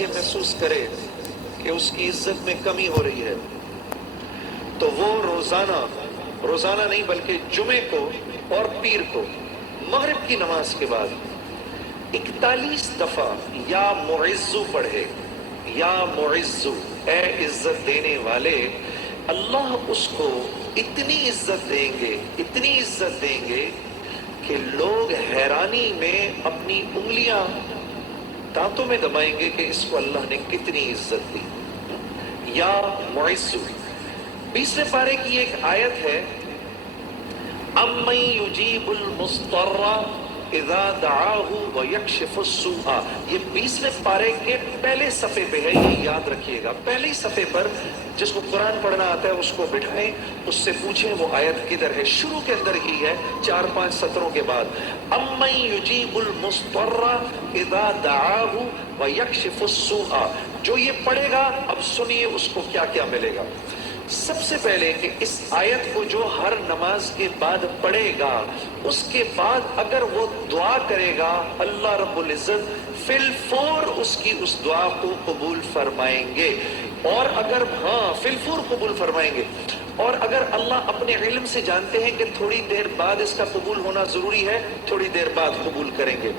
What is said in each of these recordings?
یہ محسوس کرے کہ اس کی عزت میں کمی ہو رہی ہے تو وہ روزانہ نہیں بلکہ جمعے کو اور پیر کو مغرب کی نماز کے بعد 41 دفعہ یا معزو پڑھے، یا معزو، اے عزت دینے والے. اللہ اس کو اتنی عزت دیں گے کہ لوگ حیرانی میں اپنی انگلیاں دانتوں میں دبائیں گے کہ اس کو اللہ نے کتنی عزت دی. یا معزو 20ویں پارے کی ایک آیت ہے، امن یجیب المضطر اذا دعاہ ویکشف السوء. یہ 20ویں پارے کے پہلے صفحے پہ ہے، یہ یاد رکھیے گا. پہلی صفحے پر جس کو قرآن پڑھنا آتا ہے اس کو بٹھائیں، اس سے پوچھیں وہ آیت کدھر ہے. شروع کے اندر ہی ہے 4-5 سطروں کے بعد. امن یجیب المضطر اذا دعاہ ویکشف السوء. جو یہ پڑھے گا اب سنیے اس کو کیا کیا ملے گا. سب سے پہلے کہ اس آیت کو جو ہر نماز کے بعد پڑھے گا، اس کے بعد اگر وہ دعا کرے گا اللہ رب العزت فی الفور اس کی اس دعا کو قبول فرمائیں گے. اور اگر فی الفور قبول فرمائیں گے. اور اگر اللہ اپنے علم سے جانتے ہیں کہ تھوڑی دیر بعد اس کا قبول ہونا ضروری ہے، تھوڑی دیر بعد قبول کریں گے.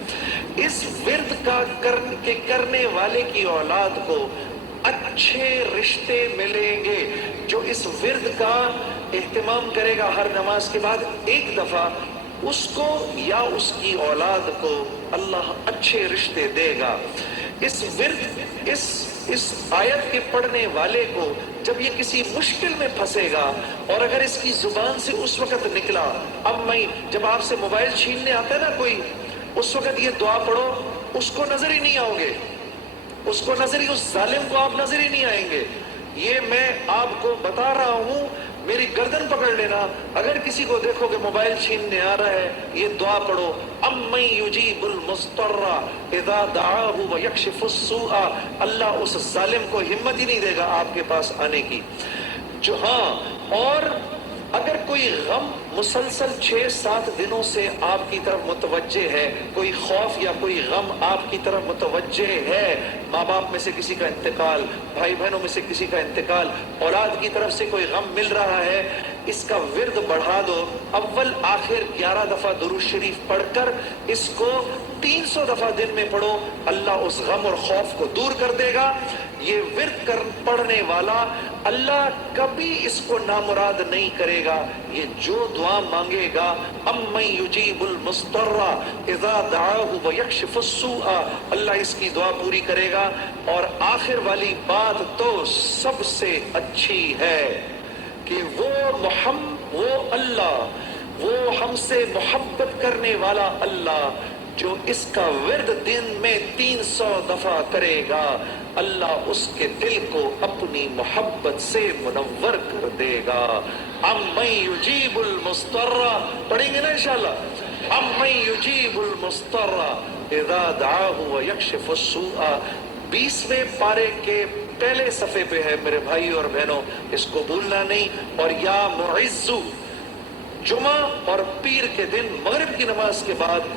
اس ورد کا کرنے والے کی اولاد کو اچھے رشتے ملیں گے. جو اس ورد کا اہتمام کرے گا ہر نماز کے بعد ایک دفعہ، اس کو یا اس کی اولاد کو اللہ اچھے رشتے دے گا. اس ورد اس آیت کے پڑھنے والے کو جب یہ کسی مشکل میں پھنسے گا اور اگر اس کی زبان سے اس وقت نکلا، جب آپ سے موبائل چھیننے آتا ہے نا کوئی، اس وقت یہ دعا پڑھو، اس کو نظر ہی نہیں آؤ گے، اس ظالم کو آپ نظر ہی نہیں آئیں گے. یہ میں آپ کو بتا رہا ہوں، میری گردن پکڑ لینا. اگر کسی کو دیکھو کہ موبائل چھیننے آ رہا ہے، یہ دعا پڑھو، امن یجیب المضطر اذا دعاہ ویکشف السوء. اللہ اس ظالم کو ہمت ہی نہیں دے گا آپ کے پاس آنے کی. اور اگر کوئی غم مسلسل 6-7 دنوں سے آپ کی طرف متوجہ ہے، کوئی خوف یا کوئی غم آپ کی طرف متوجہ ہے، ماں باپ میں سے کسی کا انتقال، بھائی بہنوں میں سے کسی کا انتقال، اولاد کی طرف سے کوئی غم مل رہا ہے، اس کا ورد بڑھا دو. اول آخر 11 دفعہ درود شریف پڑھ کر اس کو 300 دفعہ دن میں پڑھو. اللہ اس غم اور خوف کو دور کر دے گا. یہ ورد پڑھنے والا اللہ کبھی اس کو نامراد نہیں کرے گا. یہ جو دعا مانگے گا، امن یجیب المضطر اذا دعاہ ویکشف السوء، اللہ اس کی دعا پوری کرے گا. اور آخر والی بات تو سب سے اچھی ہے کہ وہ اللہ، وہ ہم سے محبت کرنے والا اللہ جو اس کا ورد دن میں 300 دفعہ کرے گا، اللہ اس کے دل کو اپنی محبت سے منور کر دے گا. امن یجیب المضطر، پڑھیں گے نا انشاءاللہ. امن یجیب المضطر اذا دعاہ ویکشف السوء 20ویں پارے کے پہلے صفحے پہ ہے میرے بھائی اور بہنوں، اس کو بھولنا نہیں. اور یا معزو، جمعہ اور پیر کے دن مغرب کی نماز کے بعد